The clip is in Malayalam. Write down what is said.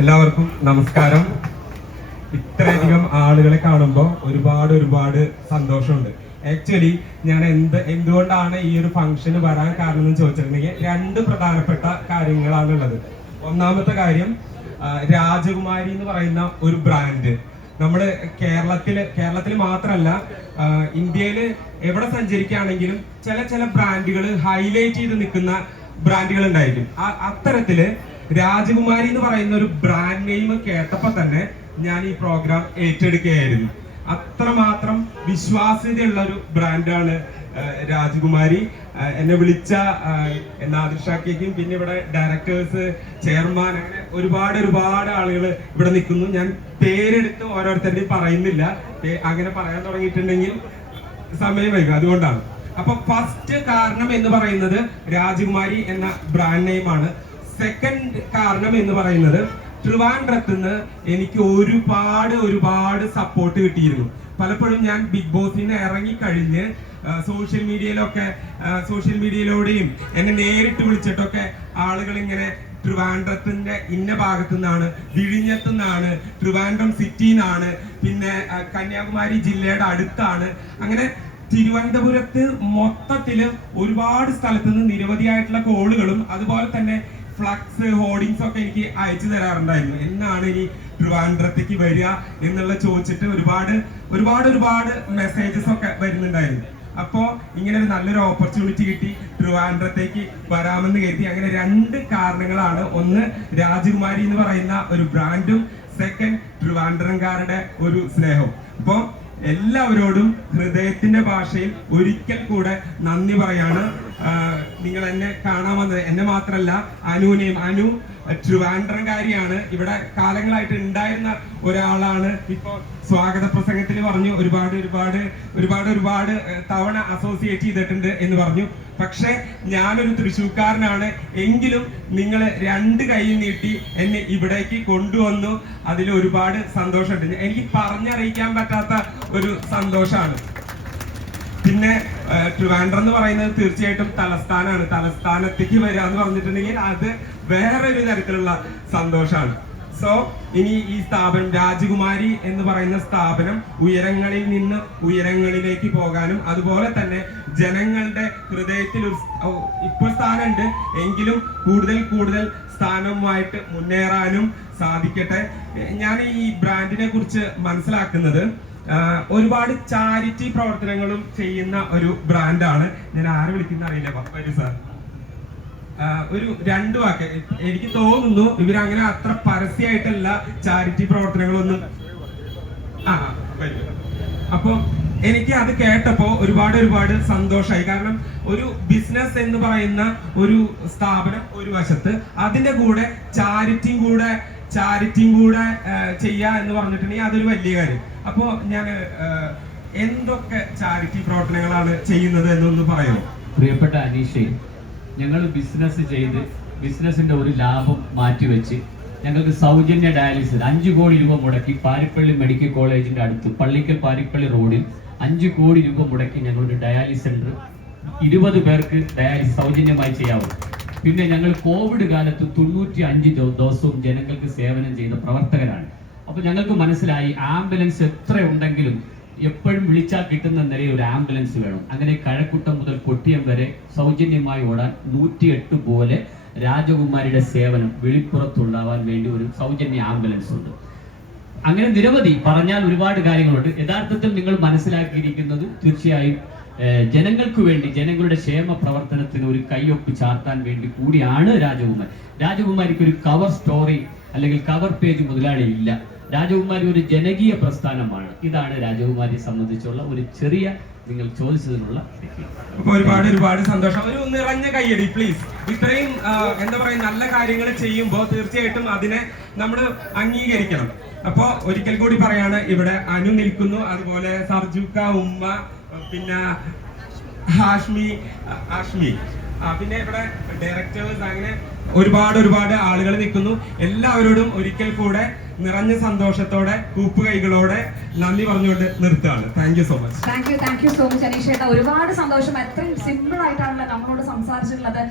എല്ലാവർക്കും നമസ്കാരം. ഇത്രയധികം ആളുകളെ കാണുമ്പോൾ ഒരുപാട് സന്തോഷമുണ്ട്. ആക്ച്വലി ഞാൻ എന്തുകൊണ്ടാണ് ഈ ഒരു ഫംഗ്ഷന് വരാൻ കാരണം എന്ന് ചോദിച്ചിട്ടുണ്ടെങ്കിൽ രണ്ട് പ്രധാനപ്പെട്ട കാര്യങ്ങളാണുള്ളത്. ഒന്നാമത്തെ കാര്യം, രാജകുമാരി എന്ന് പറയുന്ന ഒരു ബ്രാൻഡ് നമ്മുടെ കേരളത്തിൽ മാത്രമല്ല ഇന്ത്യയിൽ എവിടെ സഞ്ചരിക്കുകയാണെങ്കിലും ചില ബ്രാൻഡുകൾ ഹൈലൈറ്റ് ചെയ്ത് നിൽക്കുന്ന ബ്രാൻഡുകൾ ഉണ്ടായിരിക്കും. അത്തരത്തില് രാജകുമാരി എന്ന് പറയുന്ന ഒരു ബ്രാൻഡ് നെയിം കേട്ടപ്പോ തന്നെ ഞാൻ ഈ പ്രോഗ്രാം ഏറ്റെടുക്കുകയായിരുന്നു. അത്രമാത്രം വിശ്വാസ്യതയുള്ള ഒരു ബ്രാൻഡാണ് രാജകുമാരി. എന്നെ വിളിച്ച നാദിർഷാക്കും പിന്നെ ഇവിടെ ഡയറക്ടേഴ്സ്, ചെയർമാൻ, അങ്ങനെ ഒരുപാട് ആളുകൾ ഇവിടെ നിൽക്കുന്നു. ഞാൻ പേരെടുത്ത് ഓരോരുത്തരുടെയും പറയുന്നില്ല, അങ്ങനെ പറയാൻ തുടങ്ങിയിട്ടുണ്ടെങ്കിൽ സമയം വൈകും, അതുകൊണ്ടാണ്. അപ്പൊ ഫസ്റ്റ് കാരണം എന്ന് പറയുന്നത് രാജകുമാരി എന്ന ബ്രാൻഡ് നെയിമാണ്. സെക്കൻഡ് കാരണം എന്ന് പറയുന്നത് ട്രിവാൻഡ്രത്ത് നിന്ന് എനിക്ക് ഒരുപാട് സപ്പോർട്ട് കിട്ടിയിരുന്നു. പലപ്പോഴും ഞാൻ ബിഗ് ബോസിന് ഇറങ്ങിക്കഴിഞ്ഞ് സോഷ്യൽ മീഡിയയിലൂടെയും എന്നെ നേരിട്ട് വിളിച്ചിട്ടൊക്കെ ആളുകൾ ഇങ്ങനെ ട്രിവാൻഡ്രത്തിന്റെ ഇന്ന ഭാഗത്തു നിന്നാണ്, വിഴിഞ്ഞത്തു നിന്നാണ്, ട്രിവാൻഡ്രം സിറ്റിന്നാണ്, പിന്നെ കന്യാകുമാരി ജില്ലയുടെ അടുത്താണ്, അങ്ങനെ തിരുവനന്തപുരത്ത് മൊത്തത്തില് ഒരുപാട് സ്ഥലത്ത് നിന്ന് നിരവധിയായിട്ടുള്ള കോളുകളും അതുപോലെ തന്നെ ഫ്ലക്സ്, ഹോർഡിങ്സ് ഒക്കെ എനിക്ക് അയച്ചു തരാറുണ്ടായിരുന്നു. എന്നാണ് ഇനി ട്രിവാൻഡ്രത്തേക്ക് വരിക എന്നുള്ള ചോദിച്ചിട്ട് ഒരുപാട് മെസ്സേജസ് ഒക്കെ വരുന്നുണ്ടായിരുന്നു. അപ്പോ ഇങ്ങനെ ഒരു നല്ലൊരു ഓപ്പർച്യൂണിറ്റി കിട്ടി, ട്രിവാൻഡ്രത്തേക്ക് വരാമെന്ന് കരുതി. അങ്ങനെ രണ്ട് കാരണങ്ങളാണ്. ഒന്ന്, രാജകുമാരി എന്ന് പറയുന്ന ഒരു ബ്രാൻഡും, സെക്കൻഡ്, ട്രിവാൻഡ്രംകാരുടെ ഒരു സ്നേഹവും. അപ്പോ എല്ലാവരോടും ഹൃദയത്തിന്റെ ഭാഷയിൽ ഒരിക്കൽ കൂടെ നന്ദി പറയാണ്. നിങ്ങൾ എന്നെ കാണാൻ വന്നത്, എന്നെ മാത്രല്ല അനുവിനെയും. അനു ട്രിവാൻഡ്രംകാരിയാണ്, ഇവിടെ കാലങ്ങളായിട്ട് ഉണ്ടായിരുന്ന ഒരാളാണ്. ഇപ്പൊ സ്വാഗത പ്രസംഗത്തിൽ പറഞ്ഞു ഒരുപാട് തവണ അസോസിയേറ്റ് ചെയ്തിട്ടുണ്ട് എന്ന് പറഞ്ഞു. പക്ഷെ ഞാനൊരു തൃശ്ശൂർക്കാരനാണ്, എങ്കിലും നിങ്ങൾ രണ്ട് കൈയിൽ നീട്ടി എന്നെ ഇവിടേക്ക് കൊണ്ടുവന്നു. അതിൽ ഒരുപാട് സന്തോഷമുണ്ട്. എനിക്ക് പറഞ്ഞറിയിക്കാൻ പറ്റാത്ത ഒരു സന്തോഷമാണ്. പിന്നെ ട്രിവാൻഡ്രം എന്ന് പറയുന്നത് തീർച്ചയായിട്ടും തലസ്ഥാനമാണ്. തലസ്ഥാനത്തേക്ക് വരിക എന്ന് പറഞ്ഞിട്ടുണ്ടെങ്കിൽ അത് വേറൊരു തരത്തിലുള്ള സന്തോഷമാണ്. സോ ഇനി ഈ സ്ഥാപനം, രാജകുമാരി എന്ന് പറയുന്ന സ്ഥാപനം, ഉയരങ്ങളിൽ നിന്ന് ഉയരങ്ങളിലേക്ക് പോകാനും അതുപോലെ തന്നെ ജനങ്ങളുടെ ഹൃദയത്തിൽ ഇപ്പോൾ സ്ഥാനമുണ്ട് എങ്കിലും കൂടുതൽ സ്ഥാനവുമായിട്ട് മുന്നേറാനും സാധിക്കട്ടെ. ഞാൻ ഈ ബ്രാൻഡിനെ കുറിച്ച് മനസ്സിലാക്കുന്നത് ഒരുപാട് ചാരിറ്റി പ്രവർത്തനങ്ങളും ചെയ്യുന്ന ഒരു ബ്രാൻഡാണ്. ഞാൻ ആരെ വിളിക്കുന്ന അറിയില്ല, വരൂ സാർ. ഒരു രണ്ടു വാക്ക്, എനിക്ക് തോന്നുന്നു ഇവരങ്ങനെ അത്ര പരസ്യമായിട്ടല്ല ചാരിറ്റി പ്രവർത്തനങ്ങളൊന്നും. അപ്പൊ എനിക്ക് അത് കേട്ടപ്പോ ഒരുപാട് സന്തോഷമായി. കാരണം ഒരു ബിസിനസ് എന്ന് പറയുന്ന ഒരു സ്ഥാപനം ഒരു വശത്ത്, അതിന്റെ കൂടെ ചാരിറ്റിയും കൂടെ ചെയ്യാ എന്ന് പറഞ്ഞിട്ടുണ്ടെങ്കിൽ അതൊരു വലിയ കാര്യം. അപ്പോ ഞാൻ എന്തൊക്കെ ചാരിറ്റി പ്രവർത്തനങ്ങളാണ് ചെയ്യുന്നത് എന്നൊന്ന് പറയുമോ? പ്രിയപ്പെട്ട അനീഷേ, ഞങ്ങൾ ബിസിനസിന്റെ ഒരു ലാഭം മാറ്റിവെച്ച് ഞങ്ങൾക്ക് സൗജന്യ ഡയാലിസിസ് 5 കോടി രൂപ മുടക്കി പാരിപ്പള്ളി മെഡിക്കൽ കോളേജിന്റെ അടുത്ത് പള്ളിക്കൽ പാരിപ്പള്ളി റോഡിൽ 5 കോടി രൂപ മുടക്കി ഞങ്ങളൊരു ഡയാലിസിസ് സെന്റർ 20 പേർക്ക് ഡയാലിസിസ് സൗജന്യമായി ചെയ്യാവും. പിന്നെ ഞങ്ങൾ കോവിഡ് കാലത്ത് 95 ദിവസവും ജനങ്ങൾക്ക് സേവനം ചെയ്ത പ്രവർത്തകരാണ്. അപ്പൊ ഞങ്ങൾക്ക് മനസ്സിലായി, ആംബുലൻസ് എത്ര ഉണ്ടെങ്കിലും എപ്പോഴും വിളിച്ചാൽ കിട്ടുന്ന നിലയിൽ ഒരു ആംബുലൻസ് വേണം. അങ്ങനെ കഴക്കൂട്ടം മുതൽ കൊട്ടിയം വരെ സൗജന്യമായി ഓടാൻ 108 പോലെ രാജകുമാരിയുടെ സേവനം വെളിപ്പുറത്തുണ്ടാവാൻ വേണ്ടി ഒരു സൗജന്യ ആംബുലൻസ് ഉണ്ട്. അങ്ങനെ നിരവധി പറഞ്ഞാൽ ഒരുപാട് കാര്യങ്ങളുണ്ട്. യഥാർത്ഥത്തിൽ നിങ്ങൾ മനസ്സിലാക്കിയിരിക്കുന്നത് തീർച്ചയായും ജനങ്ങൾക്ക് വേണ്ടി, ജനങ്ങളുടെ ക്ഷേമ പ്രവർത്തനത്തിന് ഒരു കൈയൊപ്പ് ചാർത്താൻ വേണ്ടി കൂടിയാണ് രാജകുമാരിക്ക് ഒരു കവർ സ്റ്റോറി അല്ലെങ്കിൽ കവർ പേജ് മുതലാളി ഇല്ല. രാജകുമാരി ഒരു ജനകീയ പ്രസ്ഥാനമാണ്. ഇതാണ് രാജകുമാരിയെ സംബന്ധിച്ചുള്ള ഒരു ചെറിയ നിങ്ങൾ ചോദിച്ചതിനുള്ള. ഒരുപാട് സന്തോഷം. ഒരു നിറഞ്ഞ കയ്യടി പ്ലീസ്. ഇത്രയും എന്താ പറയുക, നല്ല കാര്യങ്ങൾ ചെയ്യുമ്പോൾ തീർച്ചയായിട്ടും അതിനെ നമ്മൾ അംഗീകരിക്കണം. അപ്പൊ ഒരിക്കൽ കൂടി പറയാണ്, ഇവിടെ അനു നിൽക്കുന്നു, അതുപോലെ സർജുക്ക, ഉമ്മ, പിന്നെ ഹാഷ്മി, പിന്നെ ഇവിടെ ഡയറക്ടേഴ്സ്, അങ്ങനെ ഒരുപാട് ആളുകൾ നിൽക്കുന്നു. എല്ലാവരോടും ഒരിക്കൽ കൂടെ നിറഞ്ഞ സന്തോഷത്തോടെ കൂപ്പുകൈകളോടെ നന്ദി പറഞ്ഞുകൊണ്ട് നിർത്തുകയാണ്. Thank you so much. Thank you so much Aneesh. ഒരുപാട് സന്തോഷം. അത്രയും സിമ്പിൾ ആയിട്ടാണല്ലോ നമ്മളോട് സംസാരിച്ചിട്ടുള്ളത്.